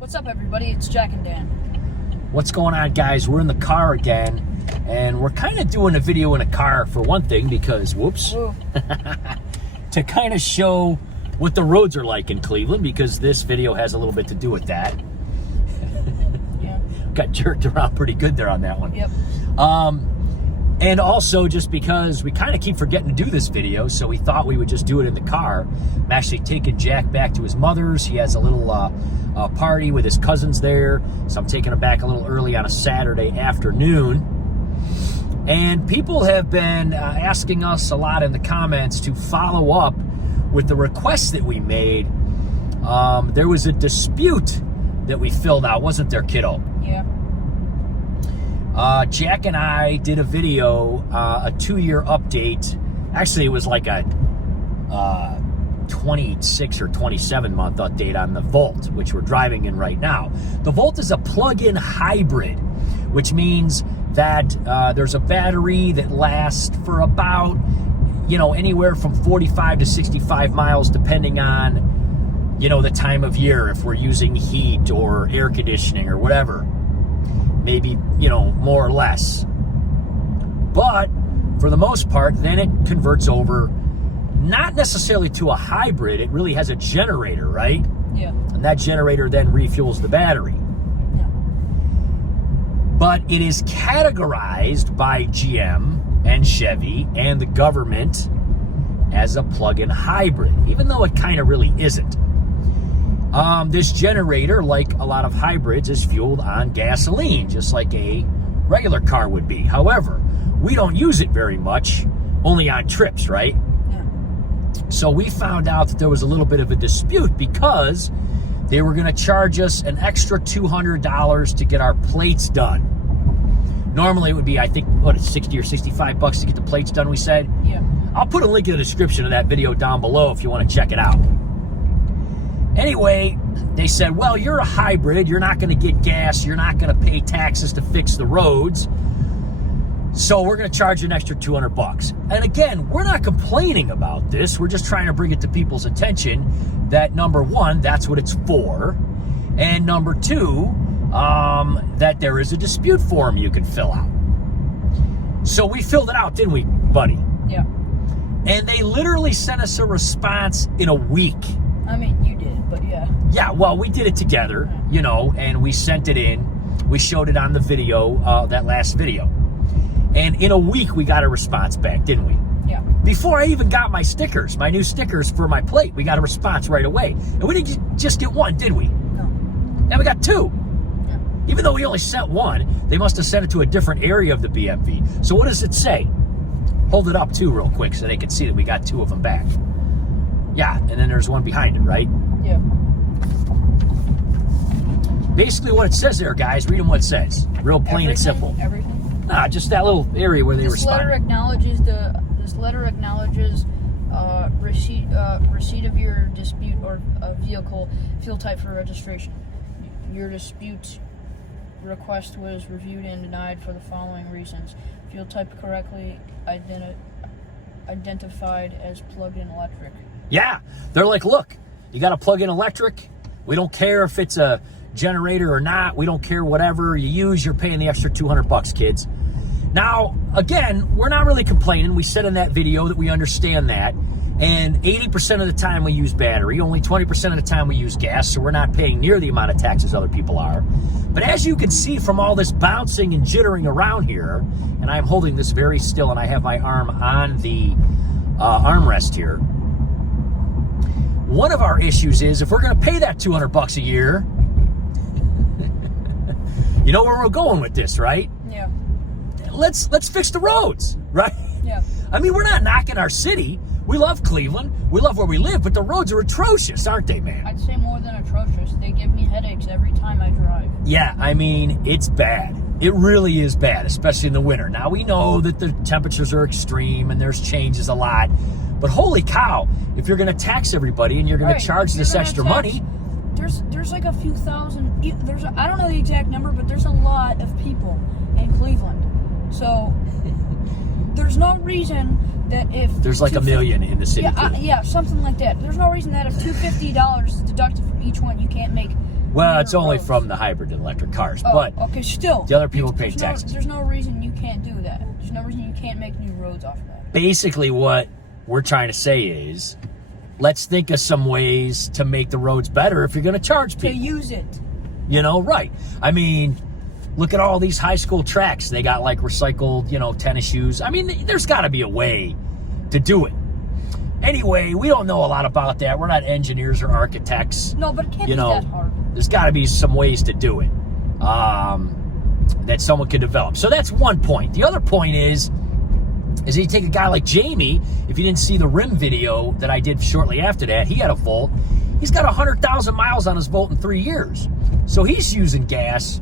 What's up, everybody? It's Jack and Dan. What's going on, guys? We're in the car again, and we're kind of doing a video in a car for one thing because, whoops, to kind of show what the roads are like in Cleveland, because this video has a little bit to do with that. Yeah. Got jerked around pretty good there on that one. Yep. And also just because we kind of keep forgetting to do this video, so we thought we would just do it in the car. I'm actually taking Jack back to his mother's. He has a little party with his cousins there, so I'm taking him back a little early on a Saturday afternoon. And people have been asking us a lot in the comments to follow up with the requests that we made. There was a dispute that we filled out, wasn't there, kiddo? Yeah. Jack and I did a video, a 2-year update. Actually, it was like a 26 or 27 month update on the Volt, which we're driving in right now. The Volt is a plug-in hybrid, which means that there's a battery that lasts for about, anywhere from 45 to 65 miles, depending on, the time of year, if we're using heat or air conditioning or whatever. Maybe, more or less. But for the most part, then it converts over, not necessarily to a hybrid. It really has a generator, right? Yeah. And that generator then refuels the battery. Yeah. But it is categorized by GM and Chevy and the government as a plug-in hybrid, even though it kind of really isn't. This generator, like a lot of hybrids, is fueled on gasoline, just like a regular car would be. However, we don't use it very much, only on trips, right? Yeah. So we found out that there was a little bit of a dispute because they were going to charge us an extra $200 to get our plates done. Normally it would be, I think, it's 60 or 65 bucks to get the plates done, we said? Yeah. I'll put a link in the description of that video down below if you want to check it out. Anyway, they said, well, you're a hybrid. You're not going to get gas. You're not going to pay taxes to fix the roads. So we're going to charge you an extra 200 bucks. And again, we're not complaining about this. We're just trying to bring it to people's attention that, number one, that's what it's for. And number two, that there is a dispute form you can fill out. So we filled it out, didn't we, buddy? Yeah. And they literally sent us a response in a week. I mean, you did, but yeah. Yeah, well, we did it together, and we sent it in. We showed it on the video, that last video. And in a week, we got a response back, didn't we? Yeah. Before I even got my stickers, my new stickers for my plate, we got a response right away. And we didn't just get one, did we? No. And we got two. Yeah. Even though we only sent one, they must have sent it to a different area of the BMV. So what does it say? Hold it up, too, real quick, so they can see that we got two of them back. Yeah, and then there's one behind it, right? Yeah. Basically what it says there, guys, read them what it says. Real plain and simple. Everything? Nah, just that little area where they respond. This letter acknowledges receipt of your dispute or vehicle fuel type for registration. Your dispute request was reviewed and denied for the following reasons. Fuel type correctly identified as plug-in electric. Yeah, they're like, look, you got to plug in electric. We don't care if it's a generator or not. We don't care whatever you use. You're paying the extra 200 bucks, kids. Now, again, we're not really complaining. We said in that video that we understand that. And 80% of the time we use battery. Only 20% of the time we use gas. So we're not paying near the amount of taxes other people are. But as you can see from all this bouncing and jittering around here, and I'm holding this very still and I have my arm on the armrest here. One of our issues is if we're going to pay that 200 bucks a year, you know where we're going with this, right? Yeah. Let's fix the roads, right? Yeah. I mean, we're not knocking our city. We love Cleveland. We love where we live, but the roads are atrocious, aren't they, man? I'd say more than atrocious. They give me headaches every time I drive. Yeah, I mean, it's bad. It really is bad, especially in the winter. Now, we know that the temperatures are extreme and there's changes a lot. But holy cow, if you're going to tax everybody and you're going to charge this extra money. There's like a few thousand, I don't know the exact number, but there's a lot of people in Cleveland. So there's no reason that if... There's like a million in the city. Yeah, something like that. There's no reason that if $250 is deducted from each one, you can't make Well, it's only roads. from the hybrid and electric cars, Oh, but okay, still. the other people pay There's taxes. there's no reason you can't do that. There's no reason you can't make new roads off of that. Basically what we're trying to say is, let's think of some ways to make the roads better if you're going to charge people. To use it. You know, right. I mean, look at all these high school tracks. They got like recycled, tennis shoes. I mean, there's got to be a way to do it. Anyway, we don't know a lot about that. We're not engineers or architects. No, but it can't be that hard. There's got to be some ways to do it that someone can develop. So that's one point. The other point is you take a guy like Jamie. If you didn't see the rim video that I did shortly after that, he had a Volt. He's got 100,000 miles on his Volt in 3 years. So he's using gas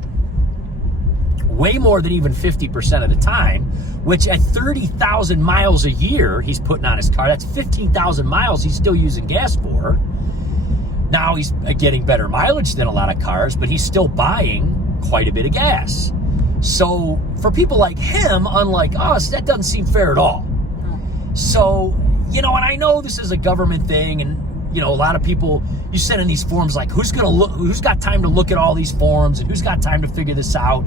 way more than even 50% of the time, which at 30,000 miles a year he's putting on his car, that's 15,000 miles he's still using gas for. Now he's getting better mileage than a lot of cars, but he's still buying quite a bit of gas. So for people like him, unlike us, that doesn't seem fair at all. So, and I know this is a government thing, and a lot of people, you send in these forms like, who's got time to look at all these forms, and who's got time to figure this out?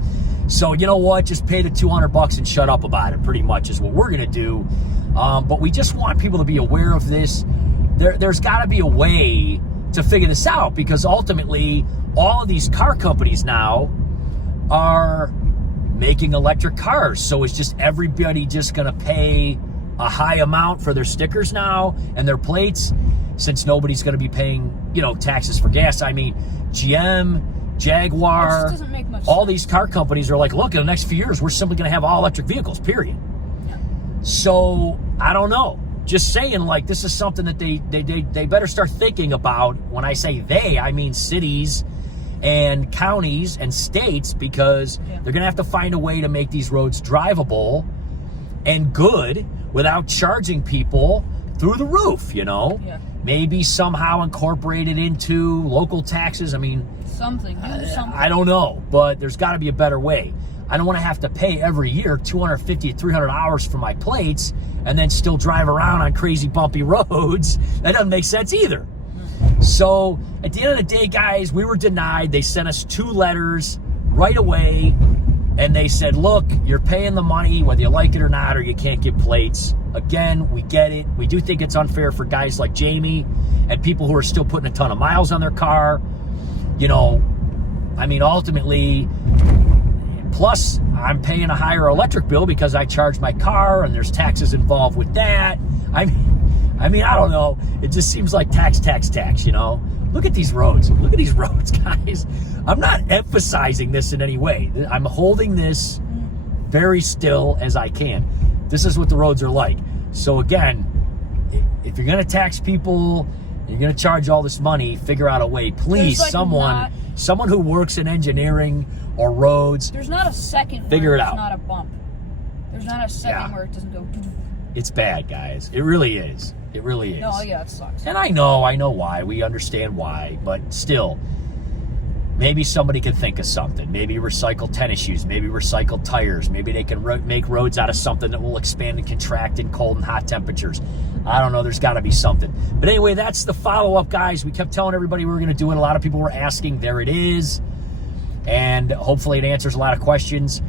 So you know what? Just pay the $200 and shut up about it. Pretty much is what we're gonna do. But we just want people to be aware of this. There's got to be a way to figure this out, because ultimately, all of these car companies now are making electric cars. So it's just everybody just gonna pay a high amount for their stickers now and their plates, since nobody's going to be paying, taxes for gas. I mean, GM, Jaguar, Doesn't make much all sense. these car companies are like, look, in the next few years, we're simply going to have all electric vehicles, period. Yeah. So, I don't know. Just saying, like, this is something that they better start thinking about. When I say they, I mean cities and counties and states, because they're going to have to find a way to make these roads drivable and good without charging people through the roof, Yeah. Maybe somehow incorporate it into local taxes. I mean, Something. Do something. I don't know, but there's got to be a better way. I don't want to have to pay every year $250 to $300 for my plates and then still drive around on crazy bumpy roads. That doesn't make sense either. So at the end of the day, guys, we were denied. They sent us 2 letters right away, and they said, look, you're paying the money whether you like it or not, or you can't get plates. Again, we get it. We do think it's unfair for guys like Jamie and people who are still putting a ton of miles on their car. Ultimately, plus I'm paying a higher electric bill because I charge my car, and there's taxes involved with that. I don't know. It just seems like tax. Look at these roads. Look at these roads, guys. I'm not emphasizing this in any way. I'm holding this very still as I can. This is what the roads are like. So again, if you're going to tax people, you're going to charge all this money, figure out a way. Please, someone who works in engineering or roads. There's not a second figure where it it's out. not a bump. There's not a second where it doesn't go. It's bad, guys. It really is. It really is. No, yeah, it sucks. And I know why. We understand why. But still, maybe somebody can think of something. Maybe recycle tennis shoes. Maybe recycle tires. Maybe they can make roads out of something that will expand and contract in cold and hot temperatures. I don't know. There's got to be something. But anyway, that's the follow-up, guys. We kept telling everybody we were going to do it. A lot of people were asking. There it is. And hopefully it answers a lot of questions.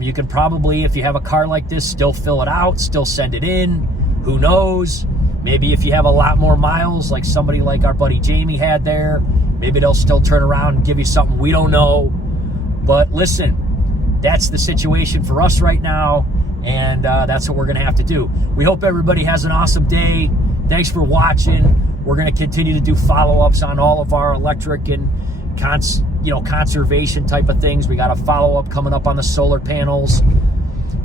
You can probably, if you have a car like this, still fill it out, still send it in. Who knows? Maybe if you have a lot more miles, like somebody like our buddy Jamie had there, maybe they'll still turn around and give you something. We don't know. But listen, that's the situation for us right now, and that's what we're going to have to do. We hope everybody has an awesome day. Thanks for watching. We're going to continue to do follow-ups on all of our electric and conservation type of things. We got a follow-up coming up on the solar panels.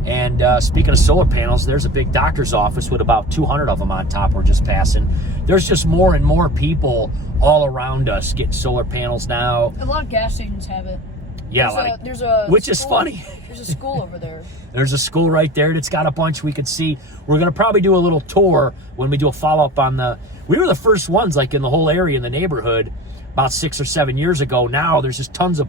And speaking of solar panels, there's a big doctor's office with about 200 of them on top we're just passing. There's just more and more people all around us getting solar panels now. A lot of gas stations have it. Yeah, there's a which school, is funny. There's a school over there. There's a school right there that's got a bunch we could see. We're going to probably do a little tour when we do a follow-up on we were the first ones, like in the whole area in the neighborhood about 6 or 7 years ago. Now there's just tons of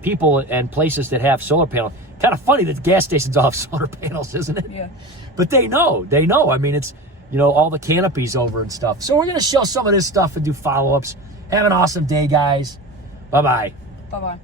people and places that have solar panels. Kind of funny that the gas stations all have solar panels, isn't it? Yeah. But they know. I mean, it's, all the canopies over and stuff. So we're going to show some of this stuff and do follow-ups. Have an awesome day, guys. Bye-bye. Bye-bye.